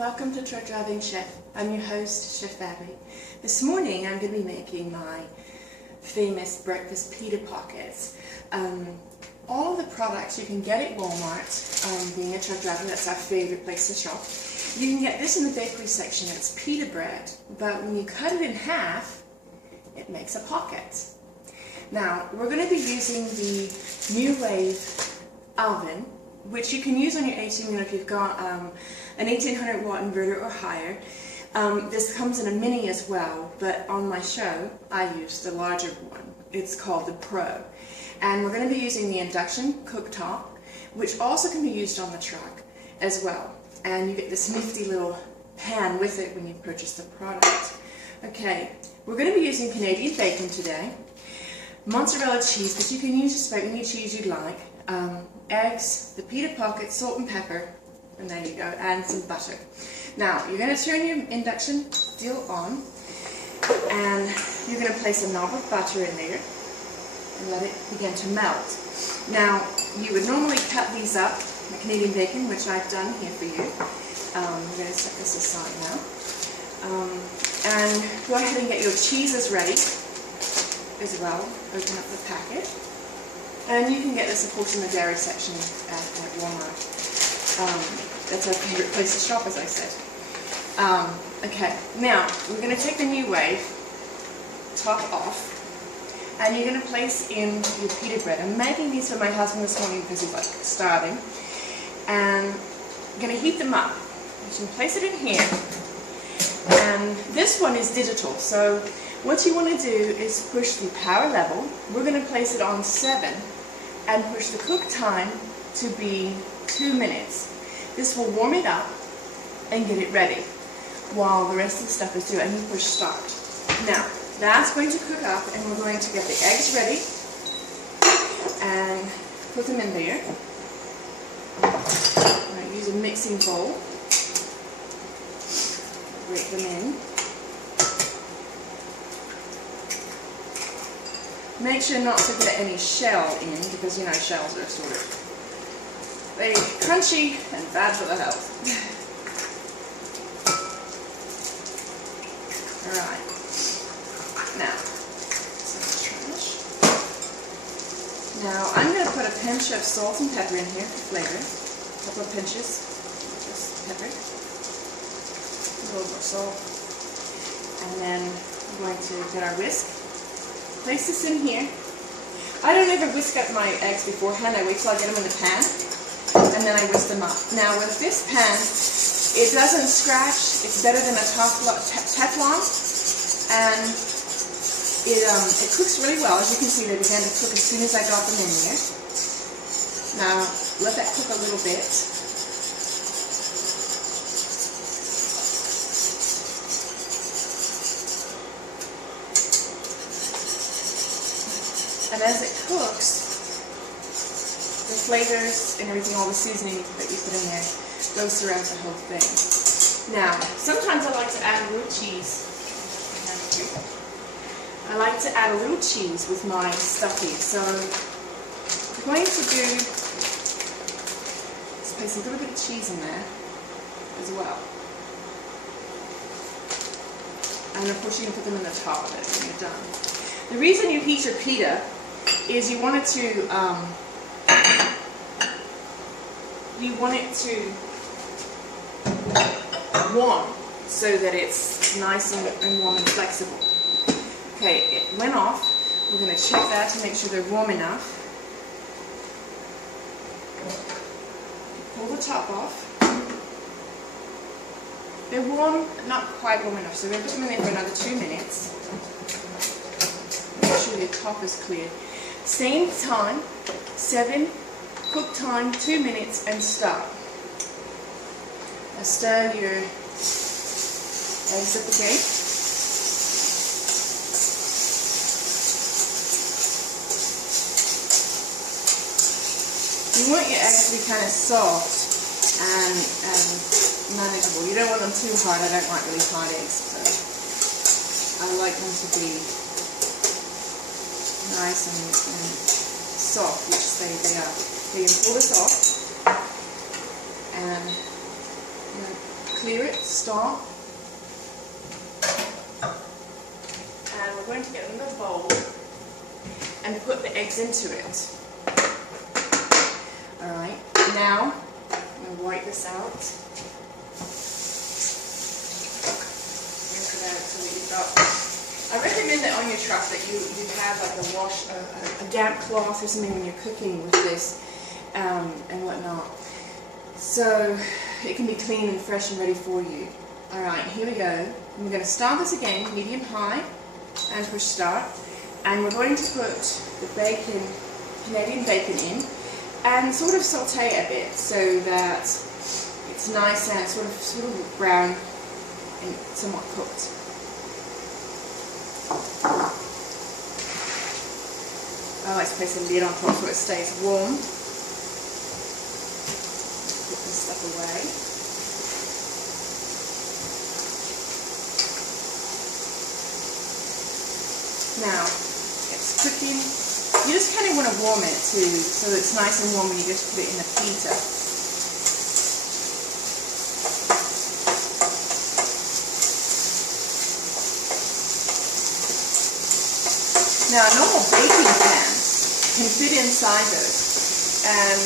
welcome to Truck Driving Chef. I'm your host, Chef Abbie. This morning I'm going to be making my famous Breakfast Pita Pockets. All the products you can get at Walmart. Being a truck driver, that's our favorite place to shop. You can get this in the bakery section. It's pita bread, but when you cut it in half, it makes a pocket. Now, we're going to be using the Nuwave oven, which you can use on your 18 if you've got an 1800 watt inverter or higher. This comes in a mini as well, but on my show I used the larger one. It's called the Pro. And we're going to be using the induction cooktop, which also can be used on the truck as well. And you get this nifty little pan with it when you purchase the product. Okay, we're going to be using Canadian bacon today, mozzarella cheese, but you can use just about any cheese you'd like, eggs, the pita pockets, salt and pepper, and there you go, and some butter. Now, you're going to turn your induction deal on, and you're going to place a knob of butter in there and let it begin to melt. Now, you would normally cut these up, the Canadian bacon, which I've done here for you. I'm going to set this aside now. And go ahead and get your cheeses ready as well. Open up the packet. And you can get this, of course, in the dairy section at Walmart. That's our favorite place to shop, as I said. Okay, now we're going to take the Nuwave top off, and you're going to place in your pita bread. I'm making these for my husband this morning because he's like starving. And I'm going to heat them up. You can place it in here. And this one is digital, so what you want to do is push the power level. We're going to place it on 7 and push the cook time to be 2 minutes. This will warm it up and get it ready while the rest of the stuff is due, and you push start. Now, that's going to cook up, and we're going to get the eggs ready and put them in there. I'm going to use a mixing bowl. Break them in. Make sure not to get any shell in, because you know shells are sort of very crunchy and bad for the health. Alright. Now, some trash. Now, I'm going to put a pinch of salt and pepper in here for flavor. A couple of pinches of just pepper. A little more salt. And then I'm going to get our whisk. Place this in here. I don't ever whisk up my eggs beforehand. I wait till I get them in the pan, and then I whisk them up. Now with this pan, it doesn't scratch. It's better than a Teflon, and it cooks really well. As you can see, they began to cook as soon as I got them in here. Now let that cook a little bit. And as it cooks, the flavors and everything, all the seasoning that you put in there, goes throughout the whole thing. Now, sometimes I like to add a little cheese. I like to add a little cheese with my stuffing. So, what I'm going to do is place a little bit of cheese in there as well. And of course you can put them in the top of it when you're done. The reason you heat your pita is you want it to warm so that it's nice and warm and flexible. Okay, it went off. We're going to check that to make sure they're warm enough. Pull the top off. They're warm, not quite warm enough, so we're going to put them in there for another 2 minutes. Make sure the top is clear. Same time, 7, cook time, 2 minutes, and start. Now stir your eggs up again. You want your eggs to be kind of soft and manageable. You don't want them too hard. I don't like really hard eggs, so I like them to be nice and soft, which they are. So you can pull this off and clear it, stop. And we're going to get another bowl and put the eggs into it. Alright, now I'm going to wipe this out. Rinse it out so that you've got... I recommend that on your truck that you have like a damp cloth or something when you're cooking with this and whatnot. So it can be clean and fresh and ready for you. Alright, here we go. We're going to start this again, medium high, and push start. And we're going to put the bacon, Canadian bacon in, and sort of saute a bit so that it's nice and sort of brown and somewhat cooked. I like to place a lid on top so it stays warm. Put this stuff away. Now, it's cooking. You just kind of want to warm it too, so it's nice and warm when you just put it in the pita. Now, normal baking pans can fit inside those, and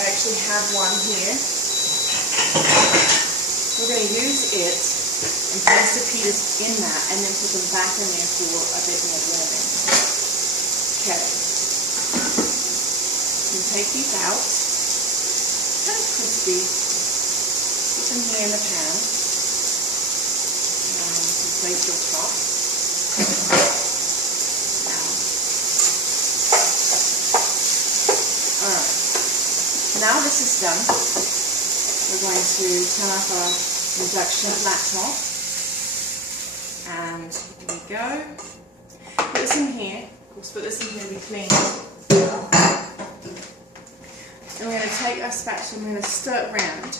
I actually have one here. We're going to use it and place the pitas in that, and then put them back in there for a bit more warming. Okay. You can take these out, kind of crispy. Put them here in the pan. Now you can place your top. Now this is done, we're going to turn off our induction laptop, and here we go. Put this in here, of course put this in here to be clean. And we're going to take our spatula and we're going to stir it around.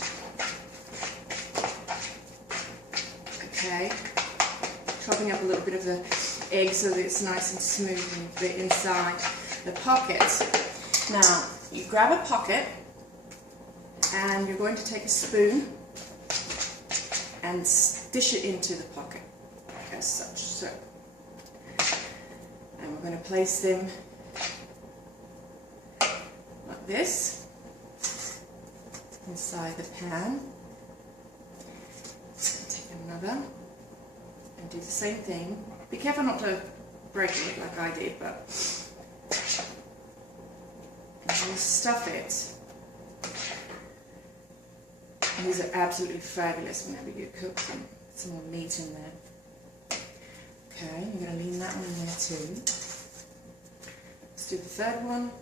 Okay, chopping up a little bit of the egg so that it's nice and smooth and fit inside the pocket. Now, you grab a pocket, and you're going to take a spoon and dish it into the pocket, as such. So, and we're going to place them like this inside the pan. Take another and do the same thing. Be careful not to break it like I did, but and we'll stuff it. And these are absolutely fabulous whenever you cook them. Some more meat in there. Okay, you're going to lean that one in there too. Let's do the third one.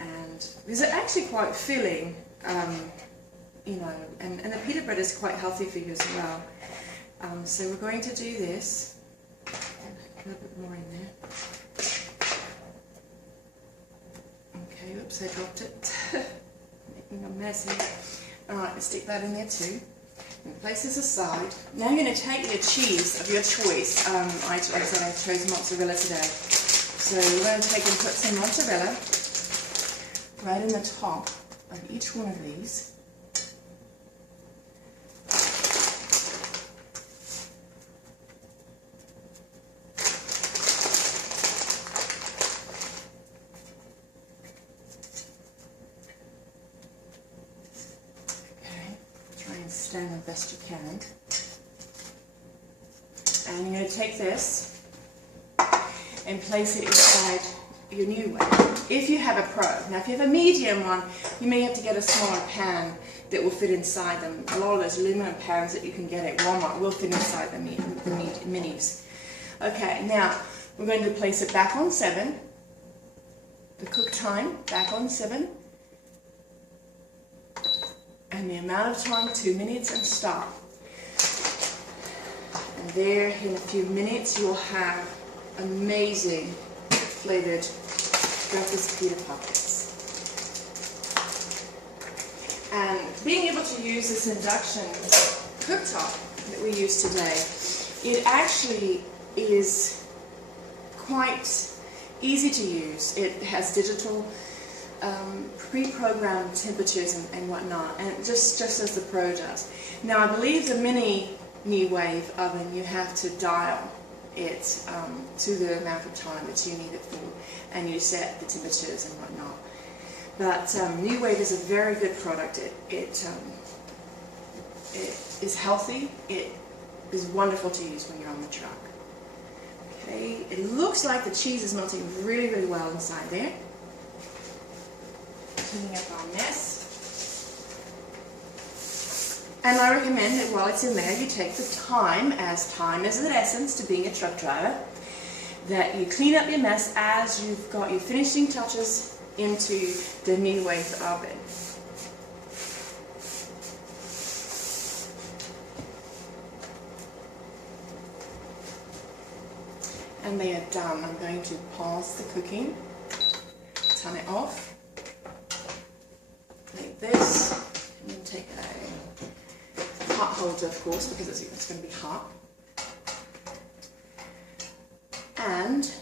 And these are actually quite filling, you know, and the pita bread is quite healthy for you as well. So we're going to do this. A little bit more in there. Okay, oops, I dropped it. Making a mess here. Alright, let's stick that in there too. And place this aside. Now you're going to take your cheese of your choice. Like I said, I chose mozzarella today. So we're going to take and put some mozzarella right in the top of each one of these. Stand the best you can. And you're going to take this and place it inside your Nuwave. If you have a Pro. Now if you have a medium one, you may have to get a smaller pan that will fit inside them. A lot of those aluminum pans that you can get at Walmart will fit inside the minis. Okay, now we're going to place it back on 7. The cook time, back on 7. And the amount of time, 2 minutes, and stop. And there, in a few minutes, you'll have amazing flavored breakfast pita pockets. And being able to use this induction cooktop that we use today, it actually is quite easy to use. It has digital pre-programmed temperatures and whatnot, and just as the Pro does. Now I believe the mini Nuwave oven, you have to dial it to the amount of time that you need it for, and you set the temperatures and whatnot. But Nuwave is a very good product. It is healthy. It is wonderful to use when you're on the truck. Okay, it looks like the cheese is melting really, really well inside there. Cleaning up our mess. And I recommend that while it's in there, you take the time is of the essence to being a truck driver, that you clean up your mess as you've got your finishing touches into the Nuwave oven. And they are done. I'm going to pause the cooking, turn it off, like this, and then take a hot holder, of course, because it's going to be hot. And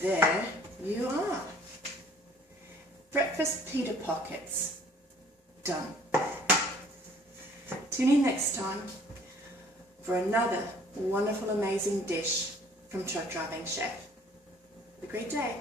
there you are. Breakfast Pita Pockets. Done. Tune in next time for another wonderful, amazing dish from Truck Driving Chef. Have a great day.